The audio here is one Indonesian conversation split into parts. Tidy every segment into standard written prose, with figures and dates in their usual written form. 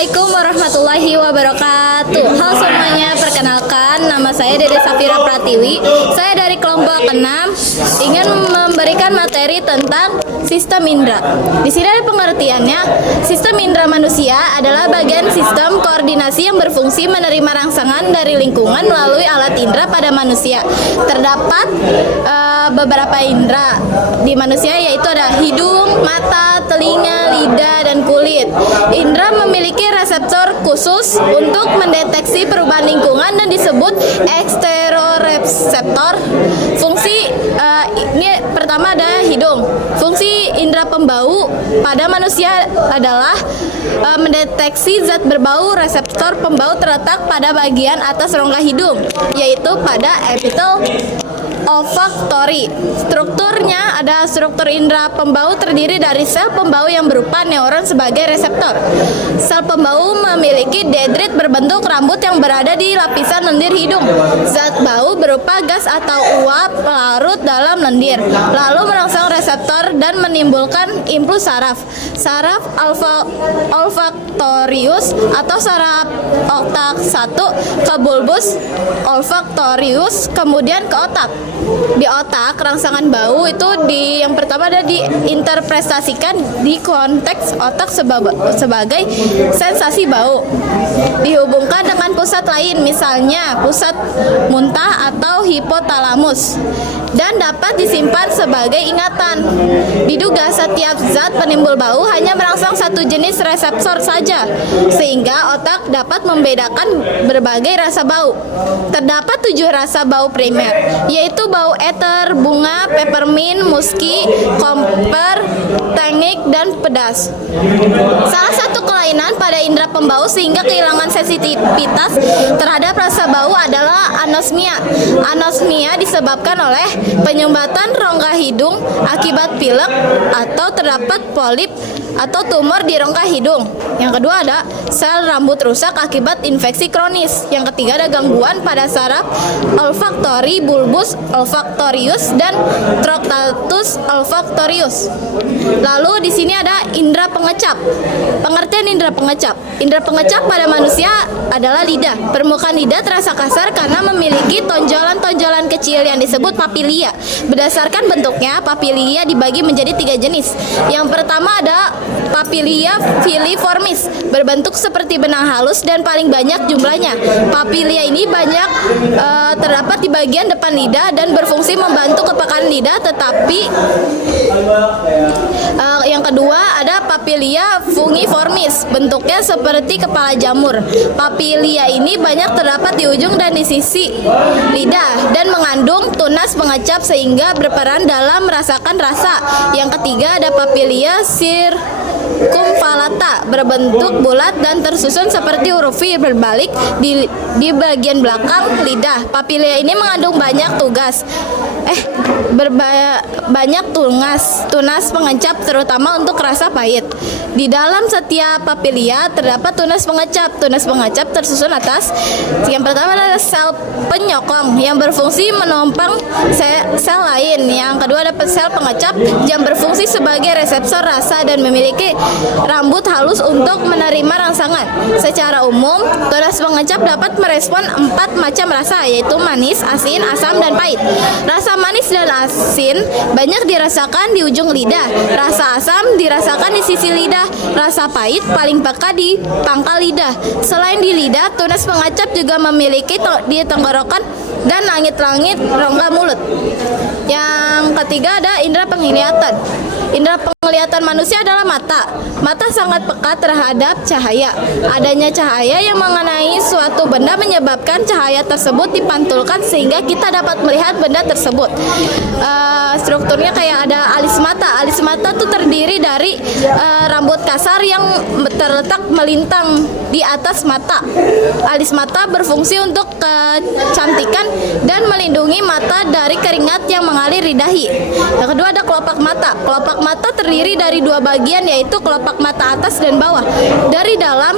Assalamualaikum warahmatullahi wabarakatuh. Halo semuanya, perkenalkan nama saya Dede Safira Pratiwi. Saya dari kelompok 6 ingin memberikan materi tentang sistem indera. Di sini ada pengertiannya. Sistem indera manusia adalah bagian sistem koordinasi yang berfungsi menerima rangsangan dari lingkungan melalui alat indera pada manusia. Terdapat beberapa indera di manusia, yaitu ada hidung, mata, telinga, lidah, dan kulit. Indera memiliki reseptor khusus untuk mendeteksi perubahan lingkungan dan disebut eksteroreseptor. Fungsi ini pertama ada hidung. Fungsi indera pembau pada manusia adalah mendeteksi zat berbau. Reseptor pembau terletak pada bagian atas rongga hidung, yaitu pada epitel olfaktori. Strukturnya ada struktur indera pembau terdiri dari sel pembau yang berupa neuron sebagai reseptor. Sel pembau memiliki dendrit berbentuk rambut yang berada di lapisan lendir hidung. Zat bau berupa gas atau uap larut dalam lendir, lalu merangsang reseptor dan menimbulkan impuls saraf. Saraf olfaktorius atau saraf otak 1 ke bulbus olfaktorius, kemudian ke otak. Di otak, rangsangan bau itu yang pertama ada diinterpretasikan di konteks otak sebagai sensasi bau. Dihubungkan dengan pusat lain, misalnya pusat muntah atau hipotalamus, dan dapat disimpan sebagai ingatan. Diduga setiap zat penimbul bau hanya merangsang satu jenis reseptor saja, sehingga otak dapat membedakan berbagai rasa bau. Terdapat 7 rasa bau primer, yaitu bau eter, bunga, peppermint, musky, komper, teknik, dan pedas. Salah satu kelainan pada indera pembau sehingga kehilangan sensitivitas terhadap rasa bau adalah anosmia. Anosmia disebabkan oleh penyumbatan rongga hidung akibat pilek atau terdapat polip atau tumor di rongga hidung. Yang kedua ada sel rambut rusak akibat infeksi kronis. Yang ketiga ada gangguan pada saraf olfaktori, bulbus olfaktorius, dan trochanterus olfaktorius. Lalu di sini ada indera pengecap. Pengertian indera pengecap. Indera pengecap pada manusia adalah lidah. Permukaan lidah terasa kasar karena memiliki tonjolan-tonjolan kecil yang disebut papilia. Berdasarkan bentuknya, papilia dibagi menjadi 3 jenis. Yang pertama ada papilia filiformis, berbentuk seperti benang halus dan paling banyak jumlahnya. Papilia ini banyak terdapat di bagian depan lidah dan berfungsi membantu kepekaan lidah. Tetapi yang kedua ada papilia fungiformis, bentuknya seperti kepala jamur. Papilia ini banyak terdapat di ujung dan di sisi lidah dan mengandung tunas pengecap sehingga berperan dalam merasakan rasa. Yang ketiga ada papilia circumvallata, berbentuk bulat dan tersusun seperti huruf V berbalik di bagian belakang lidah. Papilia ini mengandung banyak tunas pengecap terutama untuk rasa pahit. Di dalam setiap papilia terdapat tunas pengecap. Tunas pengecap tersusun atas. Yang pertama adalah sel penyokong yang berfungsi menopang sel lain. Yang kedua ada sel pengecap yang berfungsi sebagai reseptor rasa dan memiliki rambut halus untuk menerima rangsangan. Secara umum, tunas pengecap dapat merespon 4 macam rasa, yaitu manis, asin, asam, dan pahit. Rasa manis dan asin banyak dirasakan di ujung lidah. Rasa asam dirasakan di sisi lidah. Rasa pahit paling peka di pangkal lidah. Selain di lidah, tunas pengecap juga memiliki di tenggorokan dan langit-langit rongga mulut. Yang ketiga ada indera penglihatan. Indera penglihatan manusia adalah mata. Mata sangat peka terhadap cahaya. Adanya cahaya yang mengenai suatu benda menyebabkan cahaya tersebut dipantulkan sehingga kita dapat melihat benda tersebut. Strukturnya kayak ada alis mata. Alis mata itu terdiri dari rambut kasar yang terletak melintang di atas mata. Alis mata berfungsi untuk kecantikan dan melindungi mata dari keringat yang mengalir di dahi. Yang kedua ada kelopak mata. Kelopak mata terdiri dari 2 bagian, yaitu kelopak mata atas dan bawah. Dari dalam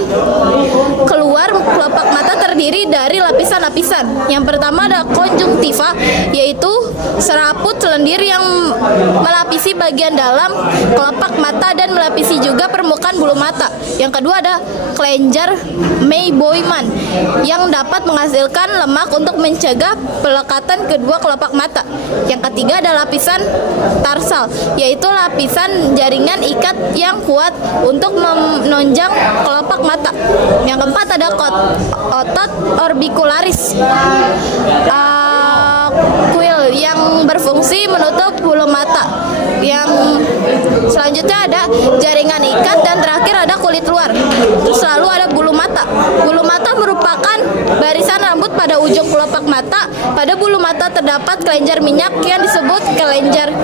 keluar, kelopak mata terdiri terdiri dari lapisan-lapisan. Yang pertama ada konjungtiva, yaitu serabut lendir yang melapisi bagian dalam kelopak mata dan melapisi juga permukaan bulu mata. Yang kedua ada kelenjar Meiboyman yang dapat menghasilkan lemak untuk mencegah pelekatan kedua kelopak mata. Yang ketiga ada lapisan tarsal, yaitu lapisan jaringan ikat yang kuat untuk menunjang kelopak mata. Yang keempat ada otot orbicularis kuil yang berfungsi menutup bulu mata. Yang selanjutnya ada jaringan ikat, dan terakhir ada kulit luar. Terus selalu ada bulu mata. Bulu mata merupakan barisan rambut pada ujung kelopak mata. Pada bulu mata terdapat kelenjar minyak yang disebut kelenjar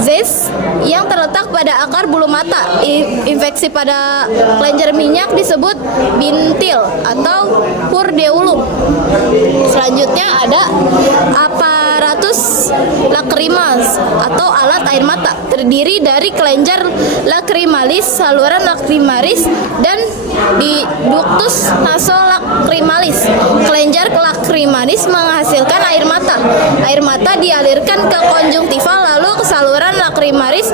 Zeiss yang terletak pada akar bulu mata. Infeksi pada kelenjar minyak disebut bintil atau purdeulum. Selanjutnya ada aparatus lacrimas atau alat air mata, terdiri dari kelenjar lacrimalis, saluran lacrimalis, dan di ductus nasolacrimalis. Kelenjar lacrimalis menghasilkan air mata. Air mata dialirkan ke konjungtiva, lalu ke saluran lacrimalis,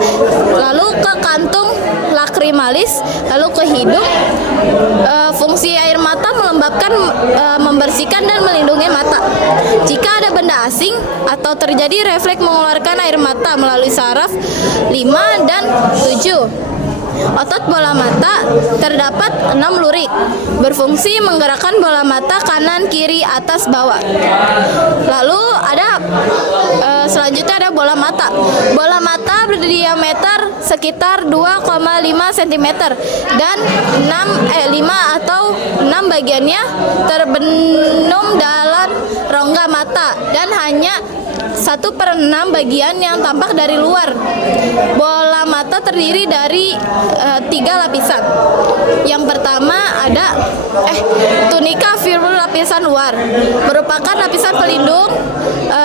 lalu ke kantung lacrimalis, lalu ke hidung. Fungsi air mata melembabkan, membersihkan, dan melindungi mata. Jika ada benda asing atau terjadi refleks mengeluarkan air mata melalui saraf 5 dan 7. Otot bola mata terdapat 6 lurik, berfungsi menggerakkan bola mata kanan, kiri, atas, bawah. Lalu ada selanjutnya ada bola mata. Bola mata berdiameter sekitar 2,5 cm dan 5 atau 6 bagiannya terbenam dalam rongga mata dan hanya 1/6 bagian yang tampak dari luar. Bola mata terdiri dari 3 lapisan. Yang pertama ada tunika fibril lapisan luar, merupakan lapisan pelindung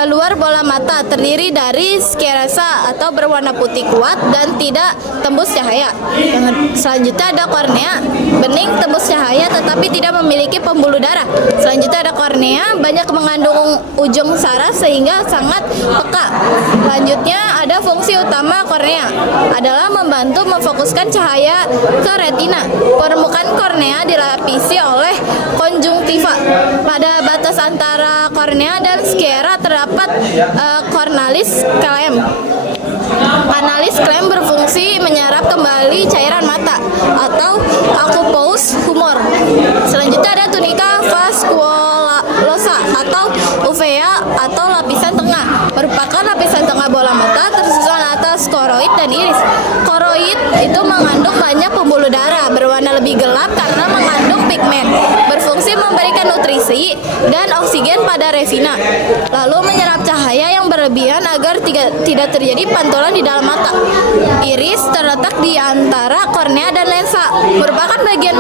luar bola mata, terdiri dari skerasa atau berwarna putih kuat dan tidak tembus cahaya. Yang selanjutnya ada kornea, bening tembus cahaya tetapi tidak memiliki pembuluh darah. Selanjutnya ada kornea, banyak mengandung ujung saraf sehingga sangat peka. Selanjutnya ada fungsi utama kornea adalah membantu memfokuskan cahaya ke retina. Permukaan kornea dilapisi oleh konjungtiva. Pada batas antara kornea dan skera terdapat cornalis clamp. Kanalis clamp berfungsi menyerap kembali cairan mata atau aqueous humor. Selanjutnya ada tunika vasculosa atau uvea atau lapisan tengah, merupakan lapisan tengah bola mata tersusun atas koroid dan iris. Koroid itu mengandung banyak pembuluh darah berwarna lebih gelap karena mengandung pigmen, berfungsi memberikan nutrisi dan oksigen pada retina, lalu menyerap cahaya yang berlebihan agar tidak terjadi pantulan di dalam mata. Iris terletak di antara kornea dan lensa, merupakan bagian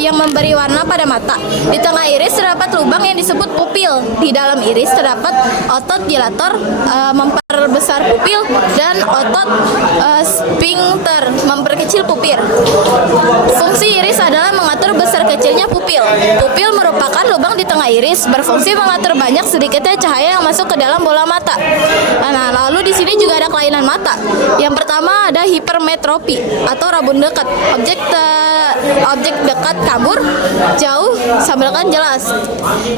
yang memberi warna pada mata. Di tengah iris terdapat lubang yang disebut pupil. Di dalam iris terdapat otot dilator memperbesar pupil dan otot sphincter memperkecil pupil. Fungsi iris adalah mengatur besar kecilnya pupil. Pupil merupakan lubang di tengah iris, berfungsi mengatur banyak sedikitnya cahaya yang masuk ke dalam bola mata. Nah, lalu di sini juga ada kelainan mata. Yang pertama ada hipermetropi atau rabun dekat. Objek dekat kabur, jauh sambalkan jelas.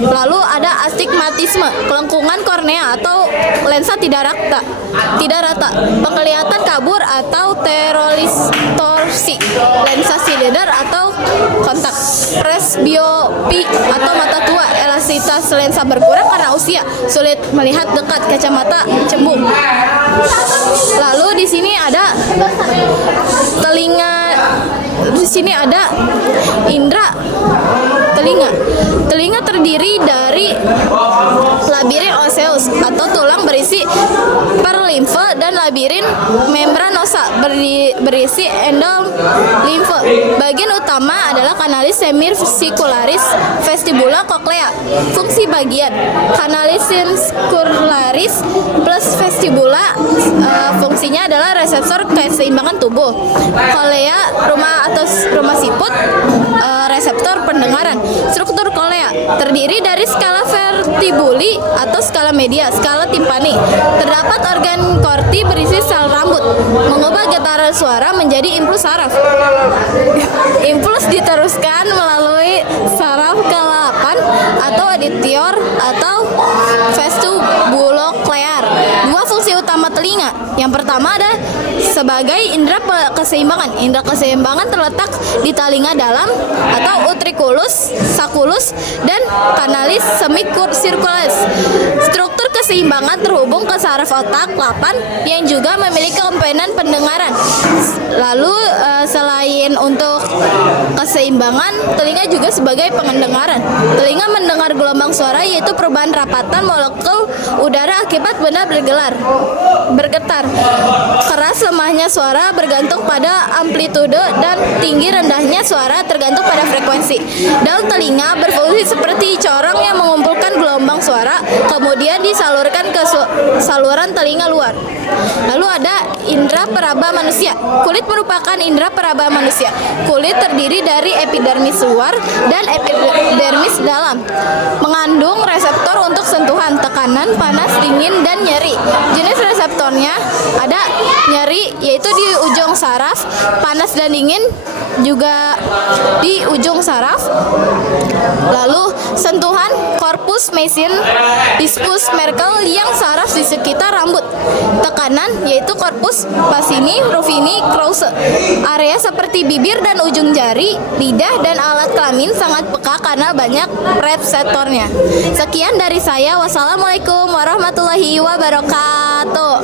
Lalu ada astigmatisme, kelengkungan kornea atau lensa tidak rata. Penglihatan kabur atau pterodistorsi, lensa silinder atau kontak. Presbiopi atau mata tua, elastisitas lensa berkurang karena usia, sulit melihat dekat, kacamata cembung. Lalu di sini ada telinga. Di sini ada indera telinga. Telinga terdiri dari labirin osseus atau tulang berisi perlimfe dan labirin membranosa berisi endol limfe. Bagian utama adalah kanalis semicircularis vestibula cochlea. Fungsi bagian kanalis semicircularis plus vestibula fungsinya adalah reseptor keseimbangan tubuh. Cochlea rumah siput reseptor pendengaran. Struktur kolea terdiri dari skala vertibuli atau skala media, skala timpani. Terdapat organ korti berisi sel rambut, mengubah getaran suara menjadi impuls saraf. Impuls diteruskan melalui saraf ke-8 atau auditor atau vestibuloclear. Dua fungsi utama telinga. Yang pertama ada sebagai indera keseimbangan. Indera keseimbangan terletak di telinga dalam atau utriculus, sacculus, dan canalis semicircularis. Struktur keseimbangan terhubung ke saraf otak 8 yang juga memiliki komponen pendengaran. Lalu selain untuk keseimbangan, telinga juga sebagai pendengaran. Telinga mendengar gelombang suara, yaitu perubahan rapatan molekul udara akibat benda bergetar. Keras lemahnya suara bergantung pada amplitude dan tinggi rendahnya suara tergantung pada frekuensi. Daun telinga berfungsi seperti corong yang mengumpulkan gelombang suara, kemudian disalurkan ke saluran telinga luar. Lalu ada indera peraba manusia. Kulit merupakan indera peraba manusia. Kulit terdiri dari epidermis luar dan epidermis dalam. Mengandung reseptor untuk sentuhan, tekanan, panas, dingin, dan nyeri. Jenis reseptornya ada nyeri, yaitu di ujung saraf, panas dan dingin juga di ujung saraf. Lalu sentuhan, corpus mesin, discus Merkel yang saraf di sekitar rambut. Tekanan, yaitu corpus Pacini, Ruffini, Krause. Area seperti bibir dan ujung jari, lidah, dan alat kelamin sangat peka karena banyak reseptornya. Sekian dari saya. Wassalamualaikum warahmatullahi wabarakatuh.